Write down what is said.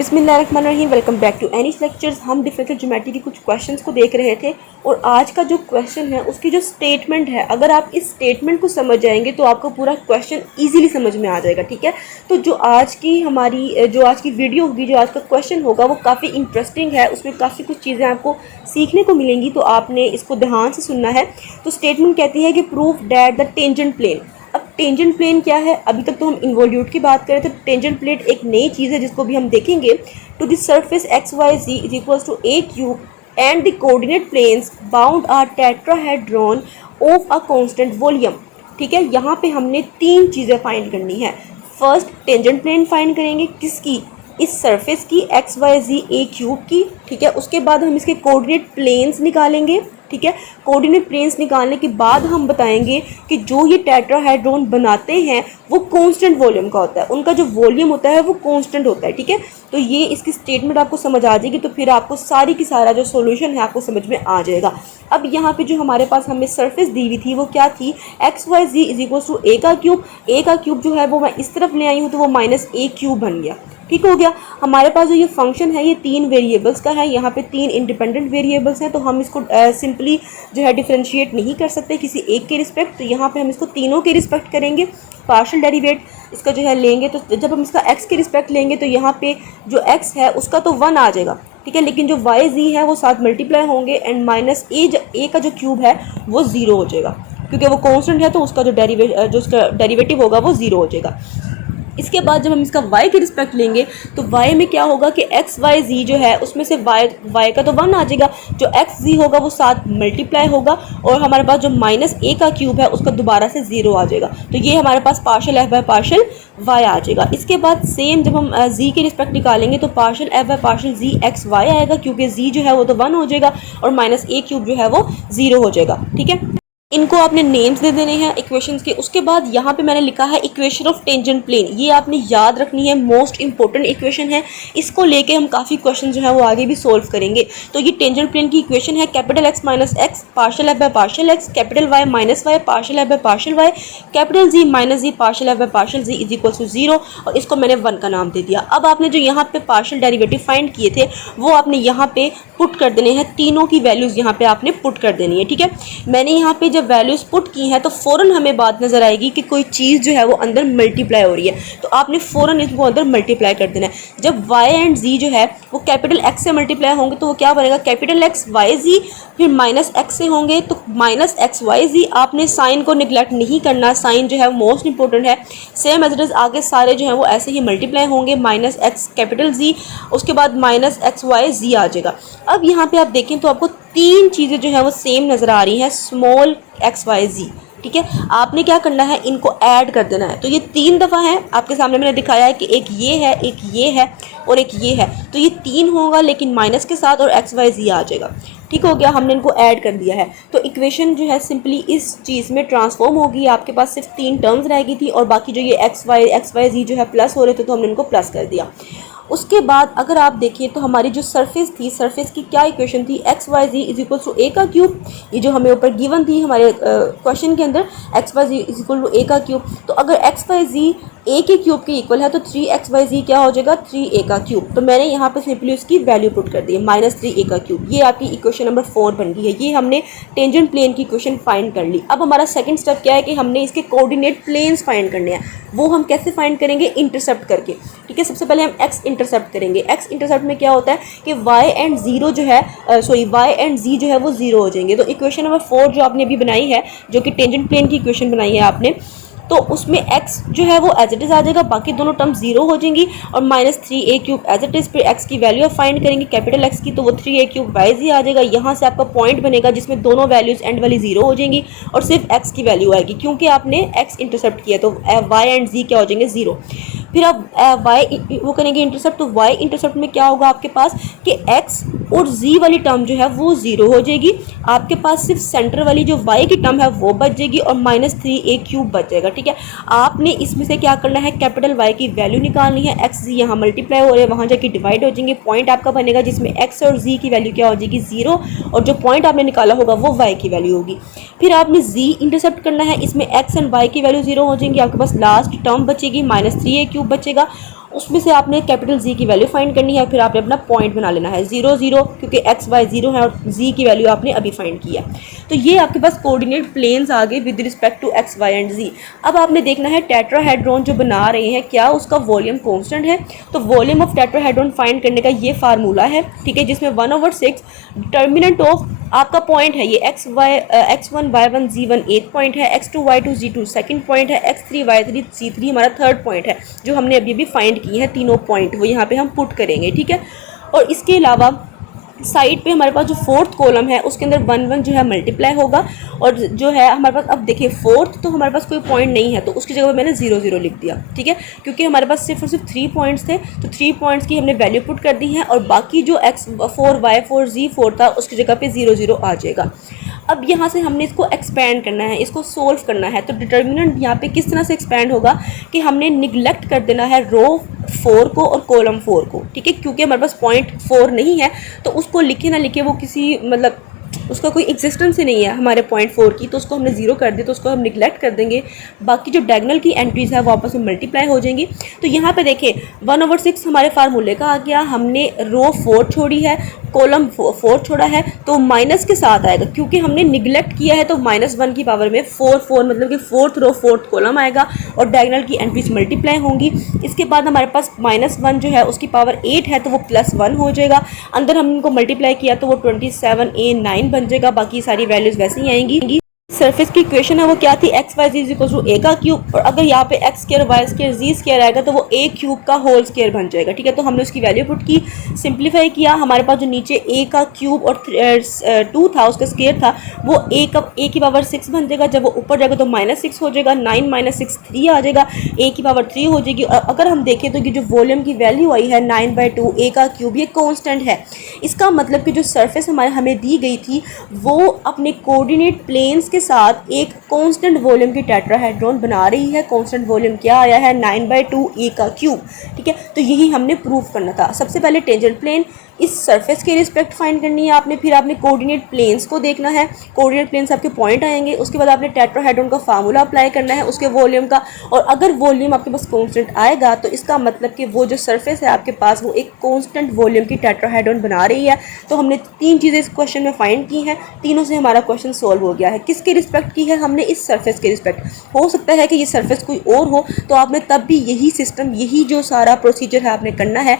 बिस्मिल्लाहिर्रहमानिर्रहीम। Welcome back to Anis lectures. हम differential geometry के कुछ क्वेश्चंस को देख रहे थे और आज का जो क्वेश्चन है उसकी जो स्टेटमेंट है, अगर आप इस स्टेटमेंट को समझ जाएंगे तो आपको पूरा क्वेश्चन इजीली समझ में आ जाएगा। ठीक है, तो जो आज की वीडियो होगी, जो आज का क्वेश्चन होगा वो काफ़ी इंटरेस्टिंग है। उसमें काफ़ी कुछ चीज़ें आपको सीखने को मिलेंगी, तो आपने इसको ध्यान से सुनना है। तो स्टेटमेंट कहती है कि proof that the tangent plane. अब टेंजेंट प्लेन क्या है? अभी तक तो हम इन्वोल्यूट की बात करें, तो टेंजेंट प्लेन एक नई चीज़ है जिसको भी हम देखेंगे। To the surface x y z is equals to a cube and the coordinate planes bound are tetrahedron of a constant volume. ठीक है, यहाँ पे हमने तीन चीज़ें फाइंड करनी है। फर्स्ट टेंजेंट प्लेन फाइंड करेंगे, किसकी? इस सरफेस की, एक्स वाई जी ए क्यूब की। ठीक है, उसके बाद हम इसके कोऑर्डिनेट प्लेन्स निकालेंगे। ठीक है, कोऑर्डिनेट प्लेन्स निकालने के बाद हम बताएंगे कि जो ये टेट्राहेड्रॉन बनाते हैं वो कांस्टेंट वॉल्यूम का होता है, उनका जो वॉल्यूम होता है वो कांस्टेंट होता है। ठीक है, तो ये इसकी स्टेटमेंट आपको समझ आ जाएगी, तो फिर आपको सारी की सारा जो सॉल्यूशन है आपको समझ में आ जाएगा। अब यहाँ पे जो हमारे पास हमें सरफेस दी हुई थी वो क्या थी? X y z is equal to a का क्यूब। ए का क्यूब जो है वो मैं इस तरफ ले आई हूँ तो वो माइनस ए क्यूब बन गया। ठीक हो गया। हमारे पास जो ये फंक्शन है ये तीन वेरिएबल्स का है, यहाँ पे तीन इंडिपेंडेंट वेरिएबल्स हैं, तो हम इसको सिंपली जो है डिफरेंशिएट नहीं कर सकते किसी एक के रिस्पेक्ट। तो यहाँ पे हम इसको तीनों के रिस्पेक्ट करेंगे। पार्शियल डेरिवेट इसका जो है लेंगे, तो जब हम इसका एक्स के रिस्पेक्ट लेंगे तो यहाँ पे जो एक्स है उसका तो 1 आ जाएगा। ठीक है, लेकिन जो वाई जी है वो साथ मल्टीप्लाई होंगे एंड माइनस ए का जो क्यूब है वो 0 हो जाएगा, क्योंकि वो कॉन्स्टेंट है तो उसका जो डेरिवेटिव होगा वो 0 हो जाएगा। इसके बाद जब हम इसका y के रिस्पेक्ट लेंगे तो y में क्या होगा कि एक्स वाई जी जो है उसमें से y का तो 1 आ जाएगा, जो एक्स जी होगा वो साथ मल्टीप्लाई होगा और हमारे पास जो माइनस ए का क्यूब है उसका दोबारा से 0 आ जाएगा। तो ये हमारे पास partial f by partial y आ जाएगा। इसके बाद सेम जब हम z के रिस्पेक्ट निकालेंगे तो partial f by partial z x y आएगा, क्योंकि z जो है वो तो 1 हो जाएगा और माइनस ए क्यूब जो है वो 0 हो जाएगा। ठीक है, इनको आपने नेम्स दे देने हैं इक्वेशंस के। उसके बाद यहाँ पे मैंने लिखा है इक्वेशन ऑफ टेंजेंट प्लेन, ये आपने याद रखनी है, मोस्ट इंपॉर्टेंट इक्वेशन है। इसको लेके हम काफ़ी क्वेश्चन जो है वो आगे भी सोल्व करेंगे। तो ये टेंजेंट प्लेन की इक्वेशन है capital x minus x partial f by partial x, capital y minus y partial f by partial y, capital z minus z partial f by partial z is equal to 0, और इसको मैंने 1 का नाम दे दिया। अब आपने जो यहाँ पे पार्शियल डेरिवेटिव फाइंड किए थे वो आपने यहाँ पे पुट कर देने हैं, तीनों की वैल्यूज़ यहाँ पे आपने पुट कर देनी है। ठीक है, मैंने यहाँ पे जब वैल्यूज़ पुट की हैं तो फ़ौरन हमें बात नज़र आएगी कि कोई चीज़ जो है वो अंदर मल्टीप्लाई हो रही है, तो आपने फ़ौरन इसको अंदर मल्टीप्लाई कर देना है। जब y एंड z जो है वो कैपिटल x से मल्टीप्लाई होंगे तो वो क्या बनेगा? कैपिटल x वाई जी, फिर माइनस x से होंगे तो माइनस एक्स वाई जी। आपने साइन को निगलेक्ट नहीं करना, साइन जो है मोस्ट इंपॉर्टेंट है। सेम एज इट इज़ आगे सारे जो है वो ऐसे ही मल्टीप्लाई होंगे, माइनस एक्स कैपिटल जी, उसके बाद माइनस एक्स वाई जी आ जाएगा। अब यहाँ पे आप देखें तो आपको तीन चीज़ें जो है वो सेम नज़र आ रही हैं, स्मॉल एक्स वाई जी। ठीक है, आपने क्या करना है, इनको ऐड कर देना है। तो ये 3 दफ़ा है, आपके सामने मैंने दिखाया है कि एक ये है, एक ये है और एक ये है, तो ये 3 होगा लेकिन माइनस के साथ और एक्स वाई जी आ जाएगा। ठीक हो गया, हमने इनको ऐड कर दिया है। तो इक्वेशन जो है सिंपली इस चीज़ में ट्रांसफॉर्म होगी। आपके पास सिर्फ 3 टर्म्स रह गई थी और बाकी जो ये एक्स वाई जी जो है प्लस हो रहे थे तो हमने इनको प्लस कर दिया। उसके बाद अगर आप देखिए तो हमारी जो सरफेस थी, सरफेस की क्या इक्वेशन थी? X y z is equal to a का क्यूब, ये जो हमें ऊपर गिवन थी हमारे क्वेश्चन के अंदर, x y z is equal to a का क्यूब। तो अगर एक्स वाई जी ए के क्यूब के इक्वल है तो 3x वाई जी क्या हो जाएगा? 3a का क्यूब। तो मैंने यहाँ पे सिंपली उसकी वैल्यू पुट कर दी है, माइनस 3a का क्यूब। ये आपकी इक्वेशन नंबर 4 बन गई है। ये हमने टेंजेंट प्लेन की इक्वेशन फाइंड कर ली। अब हमारा सेकंड स्टेप क्या है कि हमने इसके कोऑर्डिनेट प्लेन्स फाइंड करने हैं। वो हम कैसे फाइंड करेंगे? इंटरसेप्ट करके। ठीक है, सबसे पहले हम एक्स इंटरसेप्ट करेंगे। एक्स इंटरसेप्ट में क्या होता है कि y एंड z जो है वो 0 हो जाएंगे। तो इक्वेशन नंबर 4 जो आपने अभी बनाई है, जो कि टेंजेंट प्लेन की इक्वेशन बनाई है आपने, तो उसमें x जो है वो एज इट इज़ आ जाएगा, बाकी दोनों टर्म 0 हो जाएंगी और minus 3a cube as it is. फिर x की वैल्यू फाइंड करेंगे कैपिटल x की, तो वो 3a क्यूब वाई जी आ जाएगा। यहाँ से आपका पॉइंट बनेगा जिसमें दोनों वैल्यूज़ एंड वाली 0 हो जाएंगी और सिर्फ x की वैल्यू आएगी, क्योंकि आपने x इंटरसेप्ट किया तो y एंड z क्या हो जाएंगे? 0। फिर आप y वो करेंगे इंटरसेप्ट, तो y इंटरसेप्ट में क्या होगा आपके पास कि x और z वाली टर्म जो है वो 0 हो जाएगी। आपके पास सिर्फ सेंटर वाली जो y की टर्म है वो बच जाएगी और माइनस 3a क्यूब बच जाएगा। ठीक है, आपने इसमें से क्या करना है? कैपिटल y की वैल्यू निकालनी है। x z यहाँ मल्टीप्लाई हो रहे हैं, वहाँ जाके डिवाइड हो जाएंगे। पॉइंट आपका बनेगा जिसमें x और z की वैल्यू क्या हो जाएगी? 0, और जो पॉइंट आपने निकाला होगा वो y की वैल्यू होगी। फिर आपने z इंटरसेप्ट करना है, इसमें x एंड y की वैल्यू 0 हो जाएंगी। आपके पास लास्ट टर्म बचेगी, माइनस 3a क्यूब बचेगा उसमें से आपने कैपिटल जी की वैल्यू फाइंड करनी है, फिर आपने अपना पॉइंट बना लेना है 0 0, क्योंकि एक्स वाई 0 है और जी की वैल्यू आपने अभी फाइंड किया। तो ये आपके पास कोऑर्डिनेट प्लेन्स आ गए with respect to x y and z. अब आपने देखना है टेट्राहेड्रॉन जो बना रहे हैं क्या उसका वॉल्यूम कॉन्स्टेंट है। तो वॉल्यूम ऑफ टेट्राहेड्रॉन फाइंड करने का ये फार्मूला है, ठीक है, जिसमें 1/6 डिटर्मिनेंट ऑफ आपका पॉइंट है, ये x1 y1 z1 एक पॉइंट है, x2 y2 z2 second point है, x3 y3 z3 हमारा थर्ड पॉइंट है, जो हमने अभी अभी फाइंड की है तीनों पॉइंट, वो यहाँ पे हम पुट करेंगे, ठीक है। और इसके अलावा साइड पे हमारे पास जो फोर्थ कॉलम है उसके अंदर 1 1 जो है मल्टीप्लाई होगा, और जो है हमारे पास, अब देखिए फोर्थ तो हमारे पास कोई पॉइंट नहीं है तो उसकी जगह पे मैंने 0 0 लिख दिया, ठीक है, क्योंकि हमारे पास सिर्फ और सिर्फ 3 पॉइंट्स थे, तो 3 पॉइंट्स की हमने वैल्यू पुट कर दी है, और बाकी जो x4 y4 z4 था उसकी जगह पे 0 0 आ जाएगा। अब यहाँ से हमने इसको एक्सपैंड करना है, इसको सोल्व करना है, तो डिटर्मिनेंट यहाँ पे किस तरह से एक्सपैंड होगा कि हमने निगलेक्ट कर देना है रो 4 को और कॉलम 4 को, ठीक है, क्योंकि हमारे पास पॉइंट 4 नहीं है, तो उसको लिखे ना लिखे वो किसी मतलब उसका कोई एग्जिस्टेंस ही नहीं है हमारे पॉइंट 4 की, तो उसको हमने 0 कर दिया, तो उसको हम निगलेक्ट कर देंगे, बाकी जो डायगोनल की एंट्रीज है वो आपस में मल्टीप्लाई हो जाएंगी। तो यहाँ पे देखें 1/6 हमारे फार्मूले का आ गया, हमने रो 4 छोड़ी है, कॉलम 4 छोड़ा है, तो माइनस के साथ आएगा, क्योंकि हमने निगलेक्ट किया है, तो -1 की पावर में 4 मतलब कि फोर्थ रो फोर्थ कॉलम आएगा और डायगोनल की एंट्रीज मल्टीप्लाई होंगी। इसके बाद हमारे पास -1 जो है उसकी पावर 8 है, तो वो +1 हो जाएगा, अंदर हम इनको मल्टीप्लाई किया तो वो 27a9 बन जाएगा, बाकी सारी वैल्यूज वैसे ही आएंगी। सरफेस की इक्वेशन है वो क्या थी, x y z equal to a का क्यूब, और अगर यहाँ पे x square y square z square आएगा तो वो ए क्यूब का होल स्क्वायर बन जाएगा, ठीक है। तो हमने उसकी वैल्यू पुट की, सिंप्लीफाई किया, हमारे पास जो नीचे ए का क्यूब और 2 था उसका स्क्वायर था, वो ए की पावर 6 बन जाएगा, जब वो ऊपर जाएगा तो -6 हो जाएगा, 9 - 6 3 आ जाएगा, ए की पावर 3 हो जाएगी। और अगर हम देखें तो ये जो वॉल्यूम की वैल्यू आई है 9/2 ए का क्यूब, ये कॉन्स्टेंट है, इसका मतलब कि जो सरफेस हमें दी गई थी वो अपने कोऑर्डिनेट प्लेन्स के साथ एक कांस्टेंट वॉल्यूम की टेट्राहेड्रॉन बना रही है। कांस्टेंट वॉल्यूम क्या आया है, 9/2 ए का क्यूब, ठीक है। तो यही हमने प्रूव करना था। सबसे पहले टेंजेंट प्लेन इस सरफेस के रिस्पेक्ट फाइंड करनी है आपने, फिर आपने कोऑर्डिनेट प्लेन्स को देखना है, कोऑर्डिनेट प्लेन्स आपके पॉइंट आएंगे, उसके बाद आपने टेट्राहेड्रॉन का फार्मूला अप्लाई करना है उसके वॉल्यूम का, और अगर वॉल्यूम आपके पास कांस्टेंट आएगा तो इसका मतलब कि वो जो सरफेस है आपके पास वो एक कांस्टेंट वॉल्यूम की टेट्राहेड्रॉन बना रही है। तो हमने 3 चीज़ें इस क्वेश्चन में फाइंड की हैं, तीनों से हमारा क्वेश्चन सॉल्व हो गया है। किसके रिस्पेक्ट की है हमने, इस सरफेस के रिस्पेक्ट। हो सकता है कि ये सरफेस कोई और हो, तो आपने तब भी यही सिस्टम, यही जो सारा प्रोसीजर है आपने करना है।